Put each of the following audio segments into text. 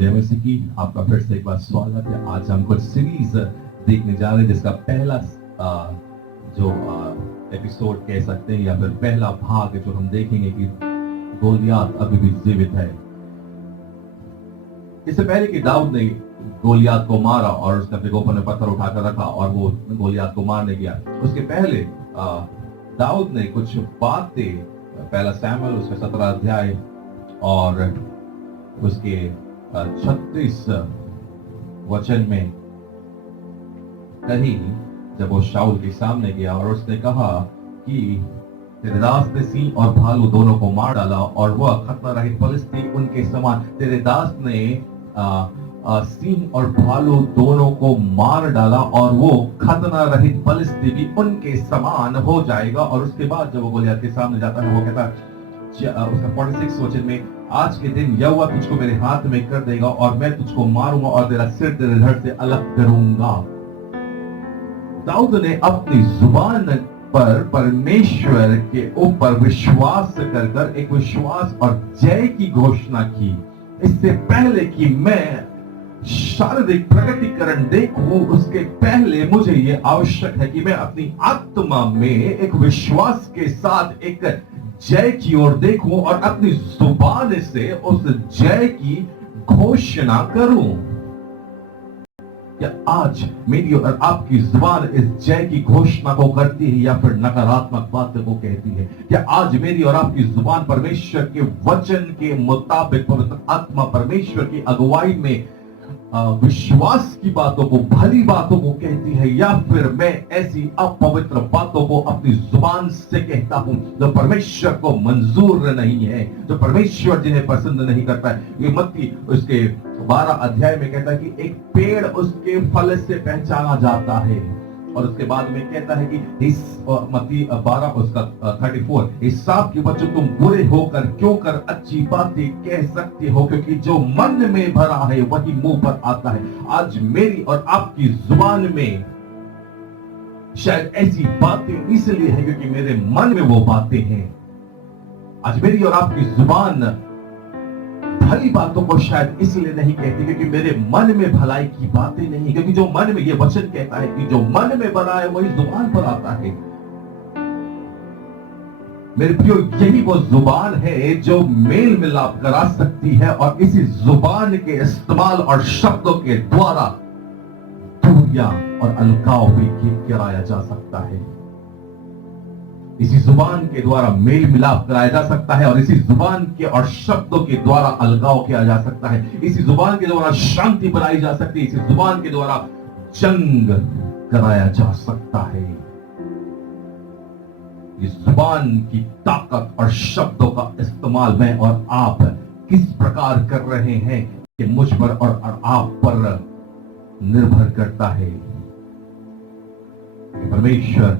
जय मसीह की। आपका फिर से एक बार स्वागत है। आज हम कुछ सीरीज देखने जा रहे हैं जिसका पहला जो एपिसोड कह सकते हैं या फिर पहला भाग जो हम देखेंगे कि गोलियात अभी भी जीवित है। इससे पहले कि दाऊद ने गोलियात को मारा और उसने अपने गोफन में पत्थर उठाकर रखा और वो गोलियात को मारने गया, उसके पहले दाऊद ने कुछ बातें, पहला शमूएल उसके 17 अध्याय और उसके 36 वचन में कही, जब वो शाऊल के सामने गया और उसने कहा कि तेरे दास ने सिंह और भालू दोनों को मार डाला और वह खतना रहित फलिस्ती उनके समान। तेरे दास ने सिंह और भालू दोनों को मार डाला और वो खतना रहित फलिस्ती भी उनके समान हो जाएगा। और उसके बाद जब वो गोलियत के सामने जाता है, वो कहता है उसका 46 वचन में, आज के दिन यहोवा तुझको मेरे हाथ में कर देगा और मैं तुझको मारूंगा और तेरा सिर तेरे धड़ से अलग करूंगा। दाऊद ने अपनी जुबान पर परमेश्वर के ऊपर विश्वास कर एक विश्वास और जय की घोषणा की। इससे पहले कि मैं शारीरिक प्रकटीकरण देखूं, उसके पहले मुझे यह आवश्यक है कि मैं अपनी आत्मा में एक विश्वास के साथ एक जय की ओर देखूं और अपनी जुबान से उस जय की घोषणा करूं। क्या आज मेरी और आपकी जुबान इस जय की घोषणा को करती है या फिर नकारात्मक बातों को कहती है? क्या आज मेरी और आपकी जुबान परमेश्वर के वचन के मुताबिक पवित्र आत्मा परमेश्वर की अगुवाई में विश्वास की बातों को, भली बातों को कहती है, या फिर मैं ऐसी अपवित्र बातों को अपनी जुबान से कहता हूं जो परमेश्वर को मंजूर नहीं है, जो परमेश्वर जिन्हें पसंद नहीं करता है? ये मत्ती उसके 12 अध्याय में कहता है कि एक पेड़ उसके फल से पहचाना जाता है। और उसके बाद में कहता है कि इस मत्ती 12 उसका 34, इस सांप के बच्चों तुम बुरे होकर क्यों कर अच्छी बातें कह सकते हो, क्योंकि जो मन में भरा है वही मुंह पर आता है। आज मेरी और आपकी जुबान में शायद ऐसी बातें इसलिए है क्योंकि मेरे मन में वो बातें हैं। आज मेरी और आपकी जुबान भली बातों को शायद इसलिए नहीं कहती क्योंकि मेरे मन में भलाई की बातें नहीं, क्योंकि जो मन में, ये वचन कहता है कि जो मन में भरा है वही जुबान पर आता है। मेरे प्रियो, यही वो जुबान है जो मेल मिलाप करा सकती है और इसी जुबान के इस्तेमाल और शब्दों के द्वारा दूरियां और अलगाव भी कराया जा सकता है। इसी जुबान के द्वारा मेल मिलाप कराया जा सकता है और इसी जुबान के और शब्दों के द्वारा अलगाव किया जा सकता है। इसी जुबान के द्वारा शांति बनाई जा सकती है। इसी जुबान के द्वारा जंग कराया जा सकता है। इस जुबान की ताकत और शब्दों का इस्तेमाल मैं और आप किस प्रकार कर रहे हैं कि मुझ पर और आप पर निर्भर करता है। परमेश्वर,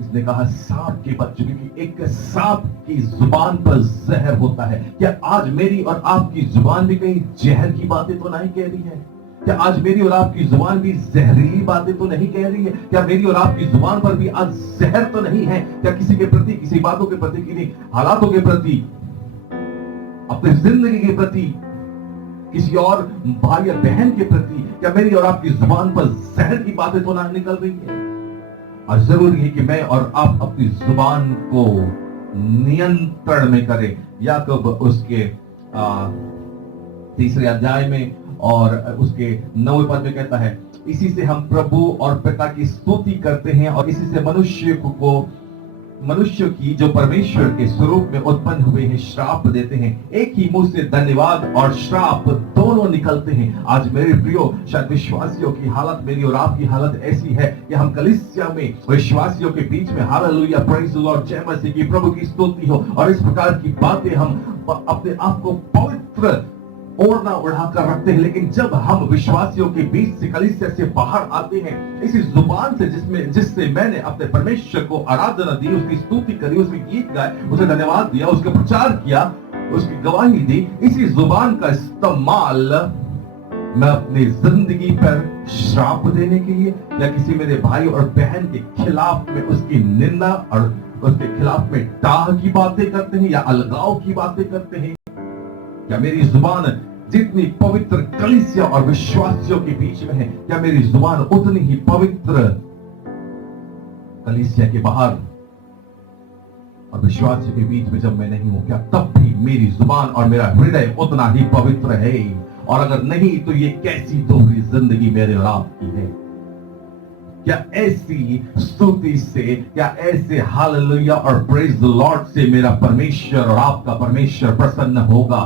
इसने कहा सांप के बच्चों, क्योंकि एक सांप की जुबान पर जहर होता है। क्या आज मेरी और आपकी जुबान भी कहीं जहर की बातें तो नहीं कह रही है? क्या आज मेरी और आपकी जुबान भी जहरीली बातें तो नहीं कह रही है? क्या मेरी और आपकी जुबान पर भी आज जहर तो नहीं है? क्या किसी के प्रति, किसी बातों के प्रति, किसी हालातों के प्रति, अपनी जिंदगी के प्रति, किसी और भाई या बहन के प्रति, क्या मेरी और आपकी जुबान पर जहर की बातें तो ना निकल रही है? और जरूरी है कि मैं और आप अपनी जुबान को नियंत्रण में करें। याकूब उसके 3 अध्याय में और उसके 9वें पद में कहता है, इसी से हम प्रभु और पिता की स्तुति करते हैं और इसी से मनुष्य की जो परमेश्वर के स्वरूप में उत्पन्न हुए हैं श्राप देते हैं। एक ही मुंह से धन्यवाद और श्राप दोनों निकलते हैं। आज मेरे प्रियो, शायद विश्वासियों की हालत, मेरी और आपकी हालत ऐसी है कि हम कलीसिया में विश्वासियों के बीच में हालेलुया, प्रेज़ द लॉर्ड, जय मसीह की, प्रभु की स्तुति हो, और इस प्रकार की बातें हम अपने आप को पवित्र ओढ़ना उड़ाकर रखते हैं। लेकिन जब हम विश्वासियों के बीच से, कलीसिया से बाहर आते हैं, इसी जुबान से जिससे मैंने अपने परमेश्वर को आराधना दी, उसकी स्तुति करी, उसके गीत गाए, उसे धन्यवाद दिया, उसका प्रचार किया, उसकी गवाही दी, इसी जुबान का इस्तेमाल मैं अपनी जिंदगी पर श्राप देने के लिए या किसी मेरे भाई और बहन के खिलाफ में उसकी निंदा और उसके खिलाफ में टाह की बातें करते हैं या अलगाव की बातें करते हैं। क्या मेरी जुबान जितनी पवित्र कलीसिया और विश्वासियों के बीच में है, क्या मेरी जुबान उतनी ही पवित्र कलीसिया के बाहर और विश्वासियों के बीच में जब मैं नहीं हूं, क्या तब भी मेरी जुबान और मेरा हृदय उतना ही पवित्र है? और अगर नहीं तो ये कैसी दोहरी जिंदगी मेरे और आपकी है? क्या ऐसी स्तुति से, क्या ऐसे हालेलुया और प्रेज द लॉर्ड से मेरा परमेश्वर और आपका परमेश्वर प्रसन्न होगा?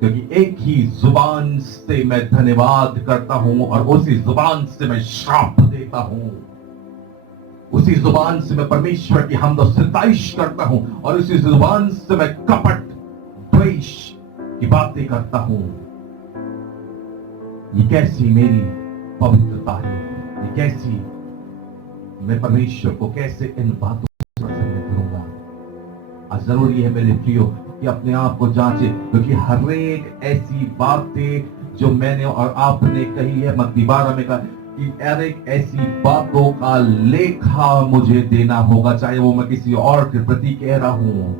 क्योंकि एक ही जुबान से मैं धन्यवाद करता हूं और उसी जुबान से मैं श्राप देता हूं, उसी जुबान से मैं परमेश्वर की हमद और सिताइश करता हूं और उसी जुबान से मैं कपट द्वेष की बातें करता हूं। ये कैसी मेरी पवित्रता है? ये कैसी, मैं परमेश्वर को कैसे इन बातों से प्रसन्न करूंगा? आज जरूरी है मेरे प्रियो कि अपने आप को जांचे, क्योंकि हर एक ऐसी बातें जो मैंने और आपने कही है, मत्ती 12 में कहा कि हर एक ऐसी बातों का लेखा मुझे देना होगा, चाहे वो मैं किसी और के प्रति कह रहा हूं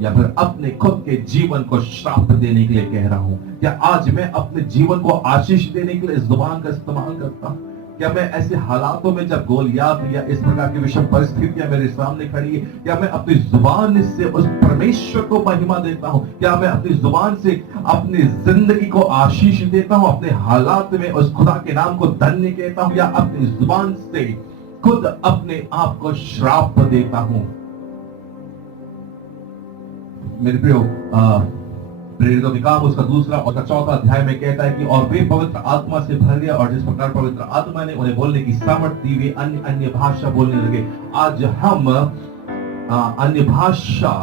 या फिर अपने खुद के जीवन को श्राप देने के लिए कह रहा हूं। क्या आज मैं अपने जीवन को आशीष देने के लिए इस जुबान का इस्तेमाल करता हूं? क्या मैं ऐसे हालातों में जब गोलियात या इस प्रकार की विषम परिस्थितियां मेरे सामने खड़ी है, क्या मैं अपनी जुबान से उस परमेश्वर को महिमा देता हूं? क्या मैं अपनी जुबान से अपनी जिंदगी को आशीष देता हूं, अपने हालात में उस खुदा के नाम को धन्य कहता हूं, या अपनी जुबान से खुद अपने आप को श्राप देता हूं? मेरे प्रियो, प्रेरितों के काम उसका दूसरा और चौथा अध्याय में कहता है कि और वे पवित्र आत्मा से भर गए और जिस प्रकार पवित्र आत्मा ने उन्हें बोलने की सामर्थ्य दी, वे अन्य अन्य भाषा बोलने लगे। आज हम अन्य भाषा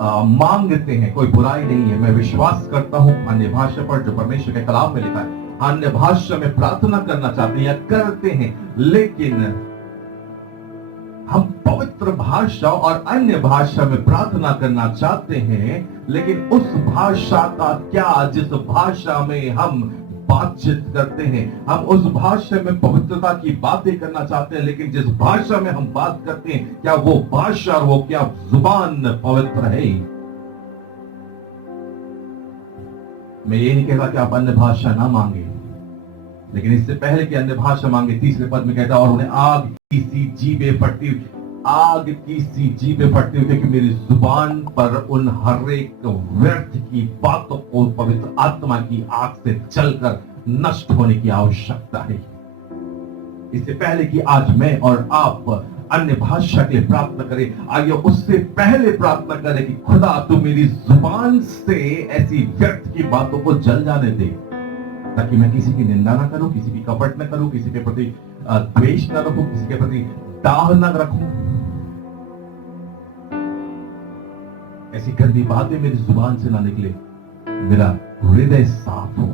मांगते हैं, कोई बुराई नहीं है, मैं विश्वास करता हूं अन्य भाषा पर जो परमेश्वर के कलाम में लिखा है। अन्य भाषा में प्रार्थना करना चाहते हैं या करते हैं, लेकिन हम पवित्र भाषा और अन्य भाषा में प्रार्थना करना चाहते हैं, लेकिन उस भाषा का क्या जिस भाषा में हम बातचीत करते हैं, हम उस भाषा में पवित्रता की बातें करना चाहते हैं, लेकिन जिस भाषा में हम बात करते हैं, क्या वो भाषा और वो क्या जुबान पवित्र है? मैं ये नहीं कहता कि आप अन्य भाषा ना मांगे, लेकिन इससे पहले कि अन्य भाषा मांगे, तीसरे पद में कहता और उन्हें आग की सी जीभें फटती, आग की सी जीभें फटती हुई, क्योंकि मेरी जुबान पर उन हर एक व्यर्थ की बातों को पवित्र आत्मा की आग से जलकर नष्ट होने की आवश्यकता है। इससे पहले कि आज मैं और आप अन्य भाषा के लिए प्रार्थना करें, आइए उससे पहले प्रार्थना करें कि खुदा तू मेरी जुबान से ऐसी व्यर्थ की बातों को जल जाने दे, ताकि मैं किसी की निंदा ना करूं, किसी की कपट ना करूं, किसी के प्रति द्वेष ना रखूं, किसी के प्रति दाह ना रखूं। ऐसी गंदी बातें मेरी जुबान से ना निकले, मेरा हृदय साफ हो।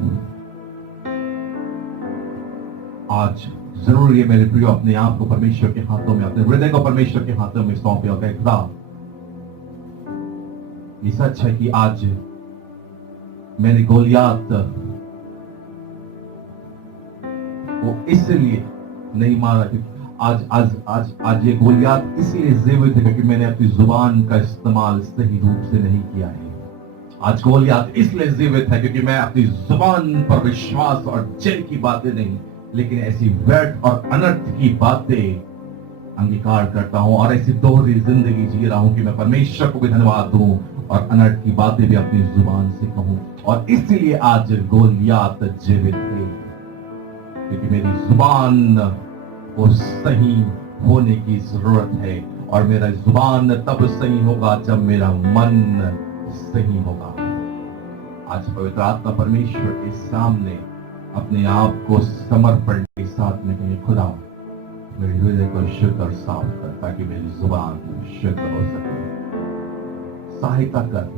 आज जरूरी है मेरे प्रियो अपने आप को परमेश्वर के हाथों में, अपने हृदय को परमेश्वर के हाथों में सौंपे और खुदा ये सच है कि आज मैंने गोलियात वो इसलिए नहीं मारा कि आज आज आज आज ये गोलियात इसलिए जीवित है क्योंकि मैंने अपनी जुबान का इस्तेमाल सही रूप से नहीं किया है। आज गोलियात इसलिए जीवित है क्योंकि मैं अपनी जुबान पर विश्वास और जय की बातें नहीं, लेकिन ऐसी व्यर्थ और अनर्थ की बातें अंगीकार करता हूं और ऐसी दोहरी जिंदगी जी रहा हूं कि मैं परमेश्वर को भी धन्यवाद दूं और अनर्थ की बातें भी अपनी जुबान से कहूं। और इसलिए आज गोलियात जीवित है क्योंकि मेरी जुबान को सही होने की जरूरत है, और मेरा जुबान तब सही होगा जब मेरा मन सही होगा। आज पवित्र आत्मा परमेश्वर के सामने अपने आप को समर्पण के साथ में कहें, खुदा मेरे हृदय को शुद्ध और साफ कर ताकि मेरी जुबान शुद्ध हो सके। सहायता कर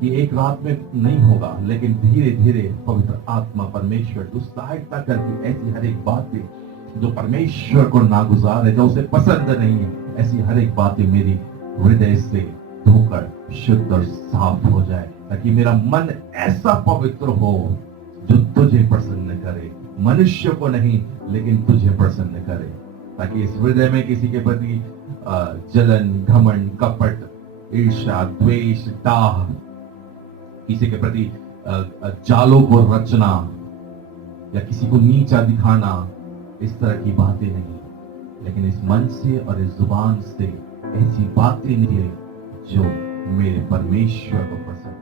कि एक रात में नहीं होगा, लेकिन धीरे धीरे पवित्र आत्मा परमेश्वर तू सहायता कर कि ऐसी हर एक बातें जो परमेश्वर को नागुजार है, जो उसे पसंद नहीं है, ऐसी हर एक बातें मेरी हृदय से धोकर शुद्ध और साफ हो जाए, ताकि मेरा मन ऐसा पवित्र हो जो तुझे प्रसन्न करे, मनुष्य को नहीं लेकिन तुझे प्रसन्न करे, ताकि इस हृदय में किसी के प्रति जलन, घमंड, कपट, ईर्ष्या, द्वेष, दाह, किसी के प्रति जालों को रचना या किसी को नीचा दिखाना, इस तरह की बातें नहीं, लेकिन इस मन से और इस जुबान से ऐसी बातें निकले जो मेरे परमेश्वर को पसंद